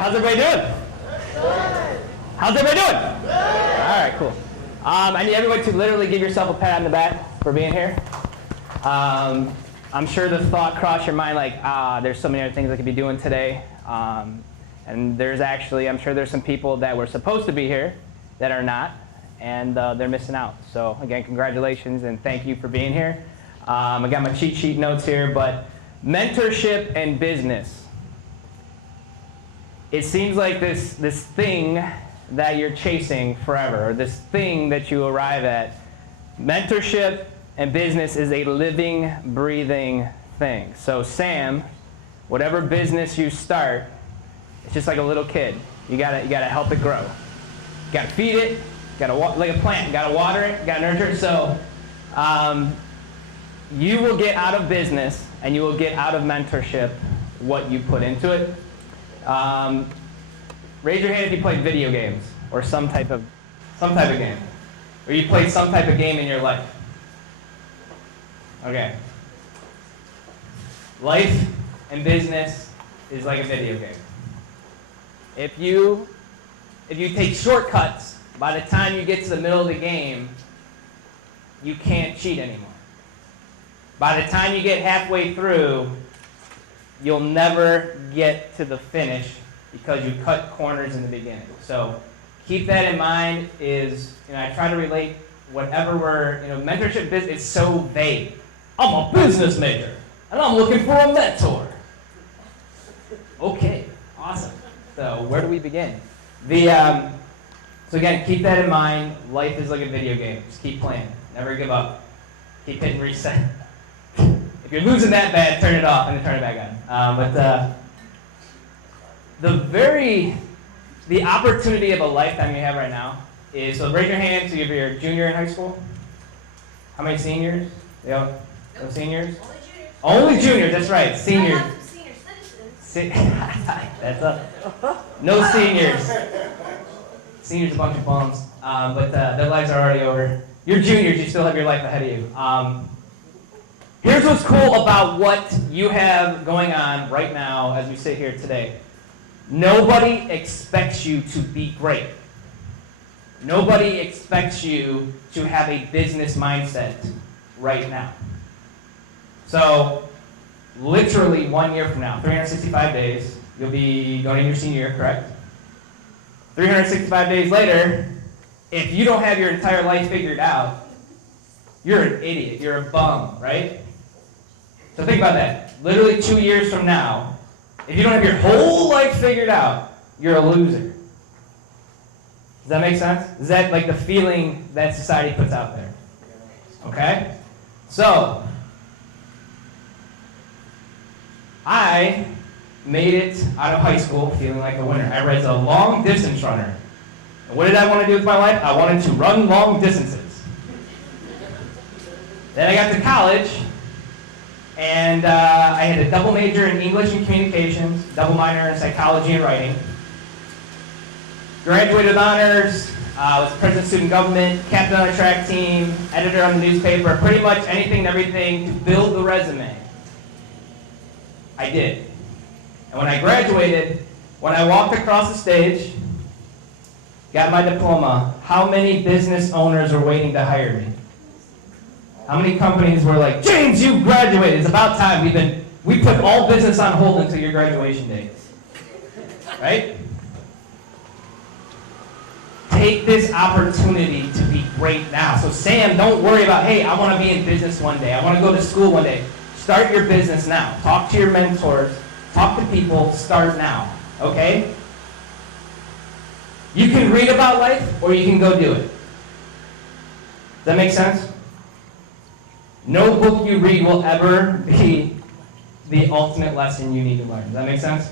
how's everybody doing? Good. How's everybody doing? Good. All right, cool. I need everybody to literally give yourself a pat on the back for being here. I'm sure the thought crossed your mind like, there's so many other things I could be doing today. And there's actually, I'm sure there's some people that were supposed to be here that are not, and they're missing out. So again, congratulations and thank you for being here. I got my cheat sheet notes here, but mentorship and business. It seems like this thing that you're chasing forever, or this thing that you arrive at. Mentorship and business is a living, breathing thing. So Sam, whatever business you start, it's just like a little kid. You gotta help it grow. You gotta feed it. Like a plant. You gotta water it. You gotta nurture it. So you will get out of business and you will get out of mentorship what you put into it. Raise your hand if you played video games or some type of game, or you played some type of game in your life. Okay. Life and business is like a video game. If you take shortcuts, by the time you get to the middle of the game, you can't cheat anymore. By the time you get halfway through, you'll never get to the finish because you cut corners in the beginning. So keep that in mind. I try to relate whatever mentorship business is so vague. I'm a business major and I'm looking for a mentor. Okay, awesome. So where do we begin? So again, keep that in mind. Life is like a video game. Just keep playing. Never give up. Keep hitting reset. If you're losing that bad, turn it off and then turn it back on. The opportunity of a lifetime you have right now is, so raise your hand if you're a junior in high school. How many seniors? No seniors? Only juniors, that's right. Seniors. Senior citizens. No seniors. Seniors a bunch of bums, but their lives are already over. You're juniors, you still have your life ahead of you. Here's what's cool about what you have going on right now as we sit here today. Nobody expects you to be great. Nobody expects you to have a business mindset right now. So, literally 1 year from now, 365 days, you'll be going into your senior year, correct? 365 days later, if you don't have your entire life figured out, you're an idiot, you're a bum, right? So think about that. Literally 2 years from now, if you don't have your whole life figured out, you're a loser. Does that make sense? Is that like the feeling that society puts out there? Okay? So, I made it out of high school feeling like a winner. I was a long distance runner. And what did I want to do with my life? I wanted to run long distances. Then I got to college, and I had a double major in English and communications, double minor in psychology and writing. Graduated with honors, was president of student government, captain on a track team, editor on the newspaper, pretty much anything and everything to build the resume. I did. And when I graduated, when I walked across the stage, got my diploma, how many business owners were waiting to hire me? How many companies were like, James, you graduated, it's about time. We put all business on hold until your graduation date. Right? Take this opportunity to be great now. So Sam, don't worry about, hey, I want to be in business one day. I want to go to school one day. Start your business now. Talk to your mentors. Talk to people. Start now. Okay? You can read about life or you can go do it. Does that make sense? No book you read will ever be the ultimate lesson you need to learn. Does that make sense?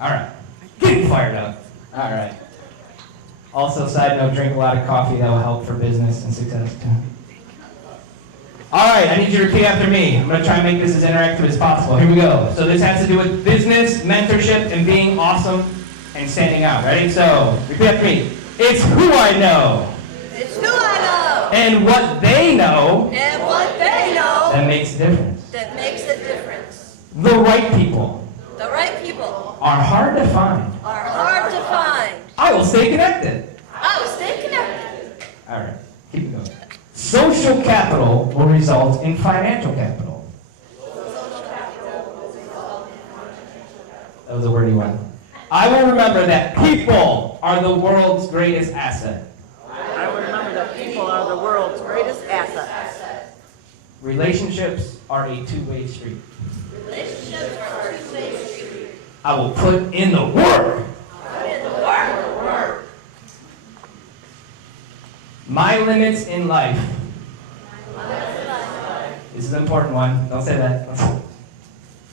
All right. Getting fired up. All right. Also, side note, drink a lot of coffee. That will help for business and success too. All right, I need you to repeat after me. I'm going to try and make this as interactive as possible. Here we go. So this has to do with business, mentorship, and being awesome and standing out. Ready? So, repeat after me. It's who I know. It's who I know. And what they know. And what they know. That makes a difference. That makes a difference. The right people. The The right people are hard to find. are hard to find. I will stay connected. Oh, stay connected. All right, keep it going. Social capital will result in financial capital. That was a wordy one. I will remember that people are the world's greatest asset. I will remember that people are the world's greatest asset. Relationships are a two-way street. Relationships are a two-way street. I will put in the work. Put in the work. My limits in life. This is an important one. Don't say that.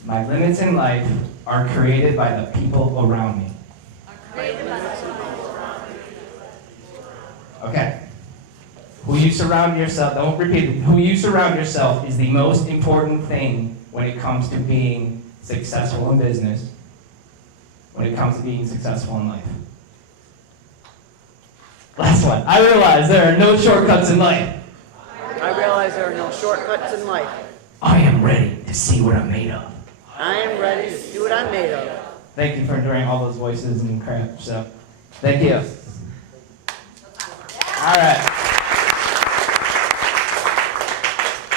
My limits in life are created by the people around me. Okay. Who you surround yourself, don't repeat it. Who you surround yourself is the most important thing when it comes to being successful in business, when it comes to being successful in life. Last one. I realize there are no shortcuts in life. I realize there are no shortcuts in life. I am ready to see what I'm made of. I am ready to see what I'm made of. Thank you for enjoying all those voices and crap. So, thank you. All right.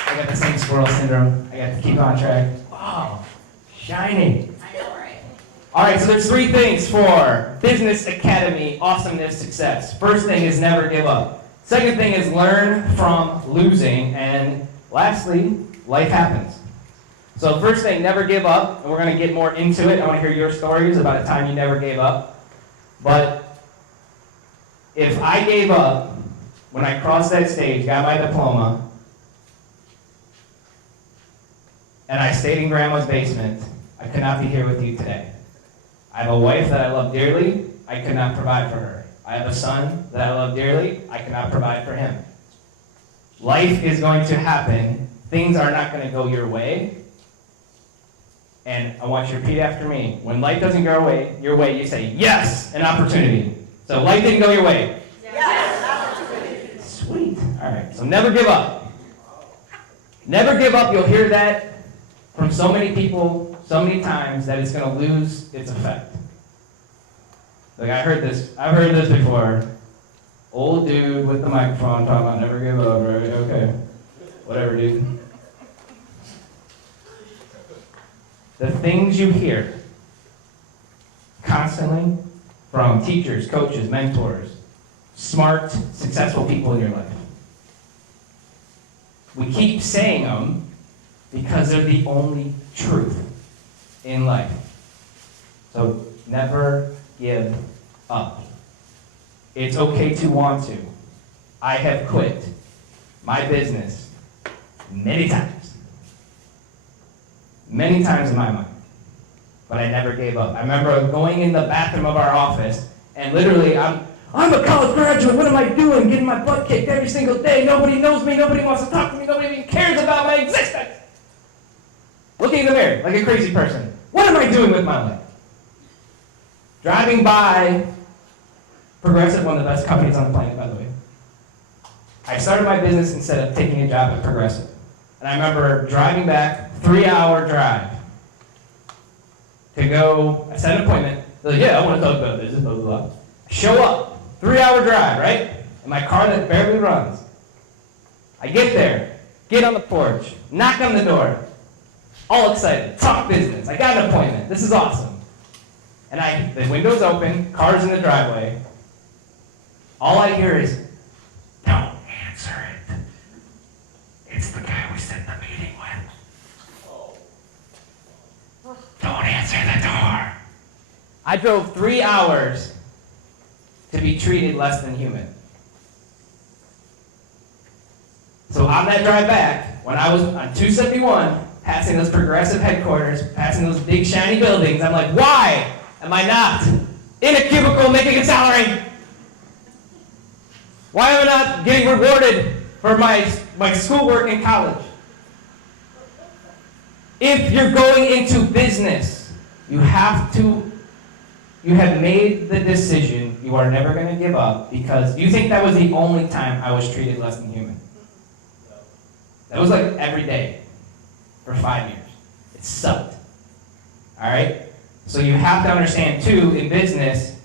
I got the same squirrel syndrome. I got to keep on track. Wow, shining. I know, right? All right, so there's 3 things for Business Academy awesomeness success. First thing is never give up. Second thing is learn from losing. And lastly, life happens. So first thing, never give up. And we're going to get more into it. I want to hear your stories about a time you never gave up. But if I gave up when I crossed that stage, got my diploma, and I stayed in grandma's basement, I could not be here with you today. I have a wife that I love dearly. I could not provide for her. I have a son that I love dearly. I cannot provide for him. Life is going to happen. Things are not going to go your way. And I want you to repeat after me. When life doesn't go your way, you say, yes, an opportunity. So life didn't go your way. Yes, opportunity. Sweet. All right, so never give up. Never give up. You'll hear that from so many people so many times that it's going to lose its effect. Like I've heard this before. Old dude with the microphone talking about never give up, right? Okay. Whatever, dude. The things you hear constantly from teachers, coaches, mentors, smart, successful people in your life. We keep saying them because they're the only truth in life. So never give up. It's okay to want to. I have quit my business many times. Many times in my mind. But I never gave up. I remember going in the bathroom of our office and literally I'm a college graduate, what am I doing? Getting my butt kicked every single day. Nobody knows me, nobody wants to talk to me, nobody even cares about my existence. Looking in the mirror like a crazy person. What am I doing with my life? Driving by Progressive, one of the best companies on the planet, by the way. I started my business instead of taking a job at Progressive. And I remember driving back, 3-hour drive, to go, I set an appointment. They're like, yeah, I want to talk about this, blah, blah, blah. Show up, 3-hour drive, right? In my car that barely runs. I get there, get on the porch, knock on the door, all excited, talk business. I got an appointment, this is awesome. And the window's open, car's in the driveway. All I hear is, don't answer it. It's the guy we set the meeting with. Don't answer the door. I drove 3 hours to be treated less than human. So on that drive back, when I was on 271, passing those Progressive headquarters, passing those big shiny buildings, I'm like, why am I not in a cubicle making a salary? Why am I not getting rewarded for my schoolwork in college? If you're going into business, you have made the decision you are never going to give up because you think that was the only time I was treated less than human. That was like every day for 5 years. It sucked. All right? So you have to understand too, in business,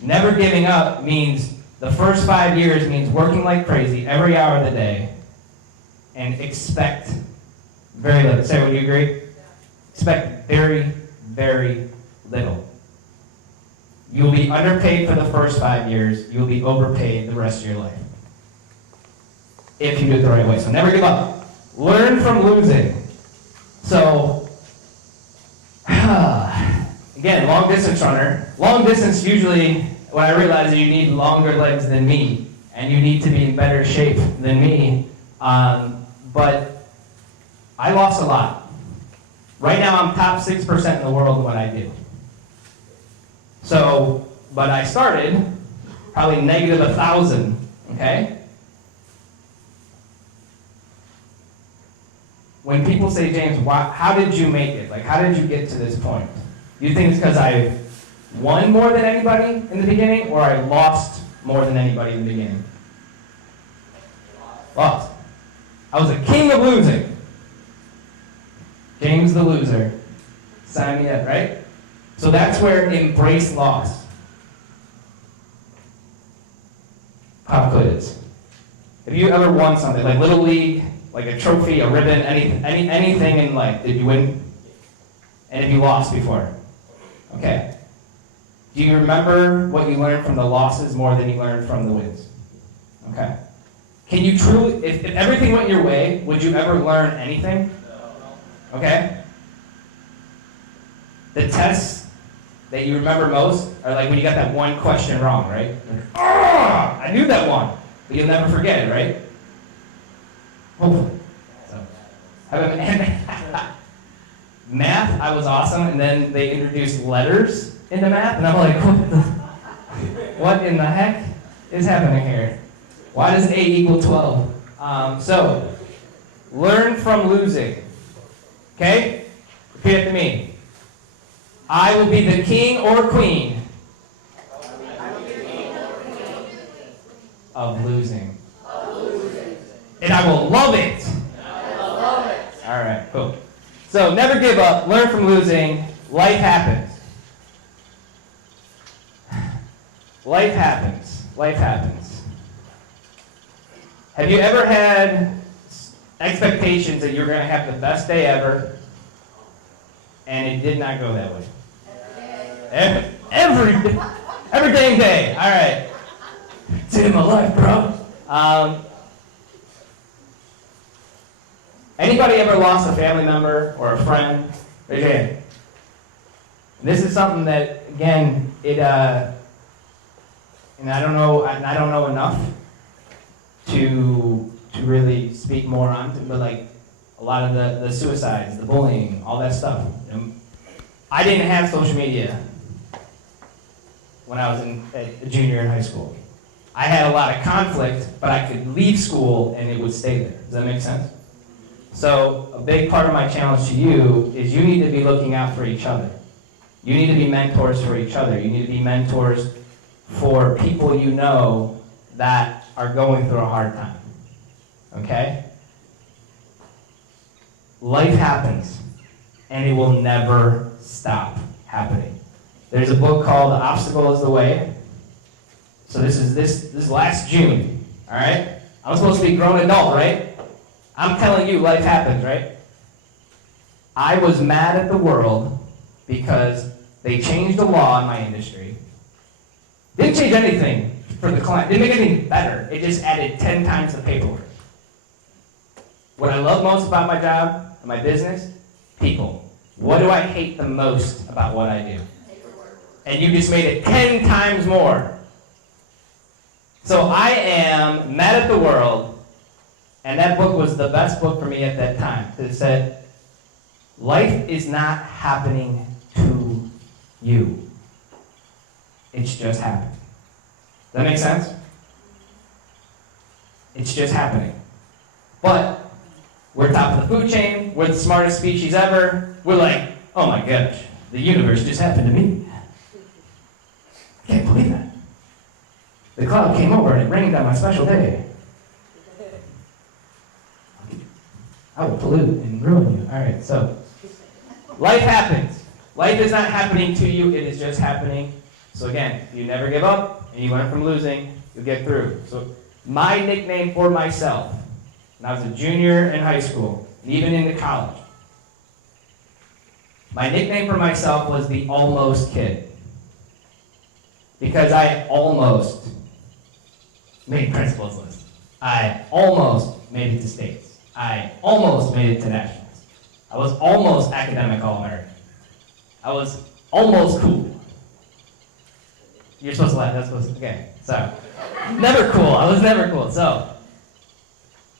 never giving up means the first 5 years means working like crazy every hour of the day and expect very little. Sarah, would you agree? Expect very, very little. You'll be underpaid for the first 5 years. You'll be overpaid the rest of your life. If you do it the right way. So never give up. Learn from losing. So, again, long distance runner. Long distance usually, what I realize is you need longer legs than me. And you need to be in better shape than me. But I lost a lot. Right now I'm top 6% in the world in what I do. So, but I started probably negative 1,000, okay? When people say, James, how did you make it? Like, how did you get to this point? You think it's because I won more than anybody in the beginning, or I lost more than anybody in the beginning? Lost. I was a king of losing. James the loser. Sign me up, right? So that's where embrace loss. Pop quiz. Have you ever won something, like Little League, like a trophy, a ribbon, anything in life? Did you win? And have you lost before? Okay. Do you remember what you learned from the losses more than you learned from the wins? Okay. Can you truly, if everything went your way, would you ever learn anything? Okay? The tests that you remember most are like when you got that one question wrong, right? Oh, I knew that one, but you'll never forget it, right? Hopefully. So, math, I was awesome, and then they introduced letters into math, and I'm like, what in the heck is happening here? Why does 8 equal 12? So, learn from losing. Okay? Repeat after me. I will be the king or queen of losing. And I will love it. All right, cool. So never give up. Learn from losing. Life happens. Life happens. Life happens. Have you ever had expectations that you're going to have the best day ever, and it did not go that way? Every dang day. All right. It's in my life, bro. Anybody ever lost a family member or a friend? Raise your hand. This is something that, again, and I don't know enough to really speak more on, but like a lot of the suicides, the bullying, all that stuff. I didn't have social media when I was a junior in high school. I had a lot of conflict, but I could leave school and it would stay there. Does that make sense? So a big part of my challenge to you is you need to be looking out for each other. You need to be mentors for each other. You need to be mentors for people you know that are going through a hard time. Okay? Life happens, and it will never stop happening. There's a book called The Obstacle is the Way. So this is last June, all right? I'm supposed to be a grown adult, right? I'm telling you, life happens, right? I was mad at the world because they changed the law in my industry. Didn't change anything for the client. Didn't make anything better. It just added 10 times the paperwork. What I love most about my job and my business? People. What do I hate the most about what I do? And you just made it 10 times more. So I am mad at the world, and that book was the best book for me at that time. It said, life is not happening to you. It's just happening. Does that make sense? It's just happening. But we're top of the food chain. We're the smartest species ever. We're like, oh my gosh, the universe just happened to me. I can't believe that. The cloud came over and it rained on my special day. I will pollute and ruin you. All right, so life happens. Life is not happening to you, it is just happening. So again, if you never give up and you learn from losing, you'll get through. So my nickname for myself, when I was a junior in high school, and even into college, my nickname for myself was the almost kid. Because I almost made principals list. I almost made it to states. I almost made it to nationals. I was almost academic All-American. I was almost cool. You're supposed to laugh, that's supposed to, okay. So, never cool, I was never cool. So,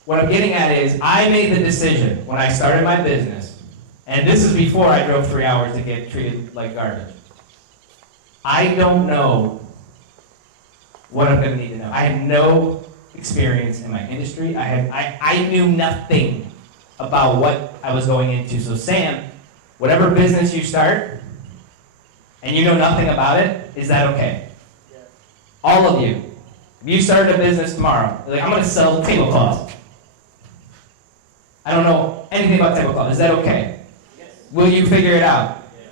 what I'm getting at is, I made the decision when I started my business, and this is before I drove 3 hours to get treated like garbage. I don't know what I'm gonna need to know. I had no experience in my industry. I knew nothing about what I was going into. So Sam, whatever business you start, and you know nothing about it, is that okay? Yes. All of you. If you started a business tomorrow, you're like, I'm gonna sell tablecloths. I don't know anything about tablecloths. Is that okay? Yes. Will you figure it out? Yeah.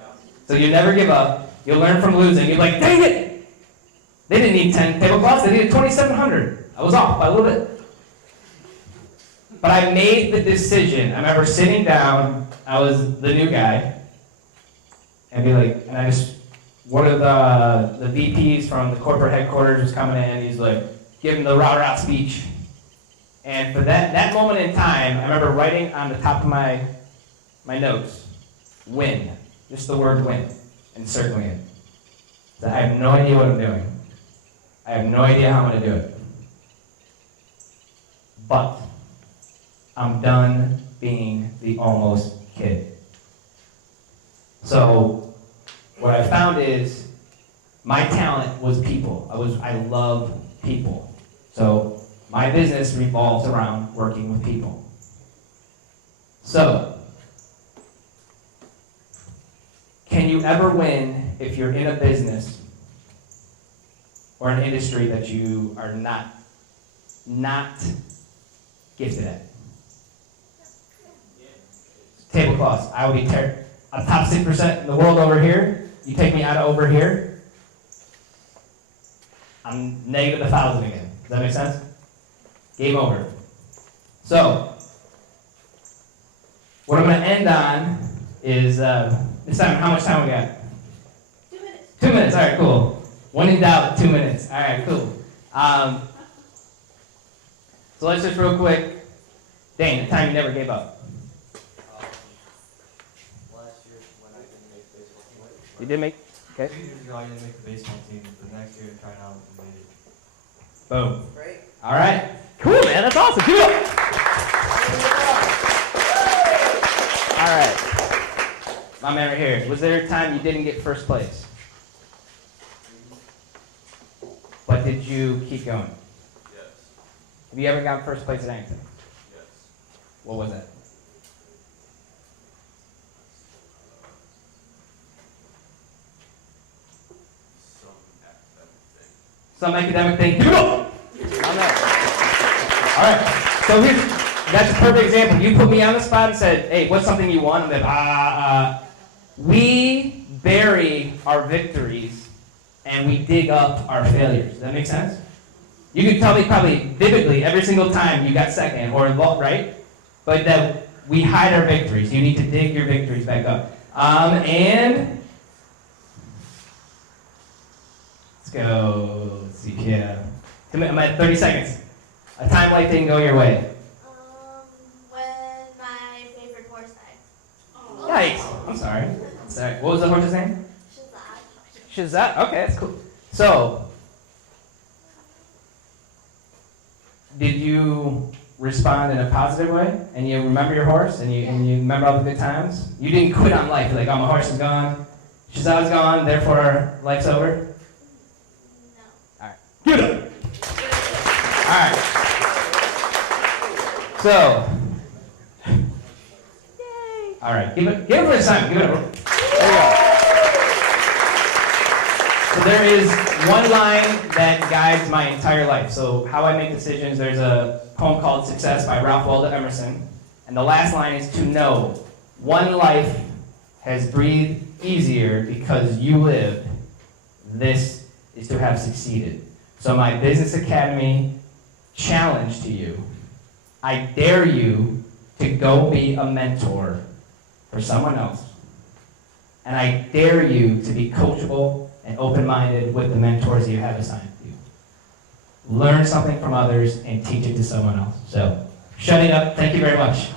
So you never give up. You'll learn from losing. You're like, dang it! They didn't need 10 tablecloths, they needed 2,700. I was off by a little bit. But I made the decision. I remember sitting down, I was the new guy, and be like, and I just, one of the VPs from the corporate headquarters was coming in, and he's like, giving the rah-rah speech. And for that moment in time, I remember writing on the top of my notes, win. Just the word win, and circling it. So I have no idea what I'm doing. I have no idea how I'm going to do it. But I'm done being the almost kid. So what I found is my talent was people. I love people. So my business revolves around working with people. So can you ever win if you're in a business or an industry that you are not gifted at? Tablecloths. I will be a top 6% in the world over here. You take me out of over here, I'm negative 1,000 again. Does that make sense? Game over. So, what I'm going to end on is, this time, how much time we got? 2 minutes. 2 minutes, all right, cool. When in doubt, 2 minutes. All right, cool. So let's just real quick. Dane, the time you never gave up. Last year when I didn't make the baseball team. You did make, okay. 2 years ago I didn't make the baseball team. The next year trying out and made it. Boom. Great. All right. Cool, man. That's awesome. Keep it up. All right. My man right here. Was there a time you didn't get first place? But did you keep going? Yes. Have you ever gotten first place at anything? Yes. What was that? Some academic Some academic thing. thing. Keep it up. All right. So that's a perfect example. You put me on the spot and said, hey, what's something you want? And then, we bury our victories and we dig up our failures. Does that make sense? You could tell me probably vividly every single time you got second or right? But that we hide our victories. You need to dig your victories back up. And let's go. Let's see. Yeah. I'm at 30 seconds. A time light didn't go your way. When my favorite horse died. Yikes. I'm sorry. Sorry. What was the horse's name? Shazad. Shazat? Okay, that's cool. So, did you respond in a positive way? And you remember your horse? And you remember all the good times? You didn't quit on life. You're like, oh, my horse is gone. Shazat's gone, therefore life's over? No. All right. Give it up. All right. So, all right. Give it for a Simon. Give it up. There you go. So there is one line that guides my entire life. So how I make decisions, there's a poem called Success by Ralph Waldo Emerson. And the last line is to know one life has breathed easier because you lived, this is to have succeeded. So my Business Academy challenge to you, I dare you to go be a mentor for someone else. And I dare you to be coachable and open-minded with the mentors you have assigned to you. Learn something from others and teach it to someone else. So, shutting up, thank you very much.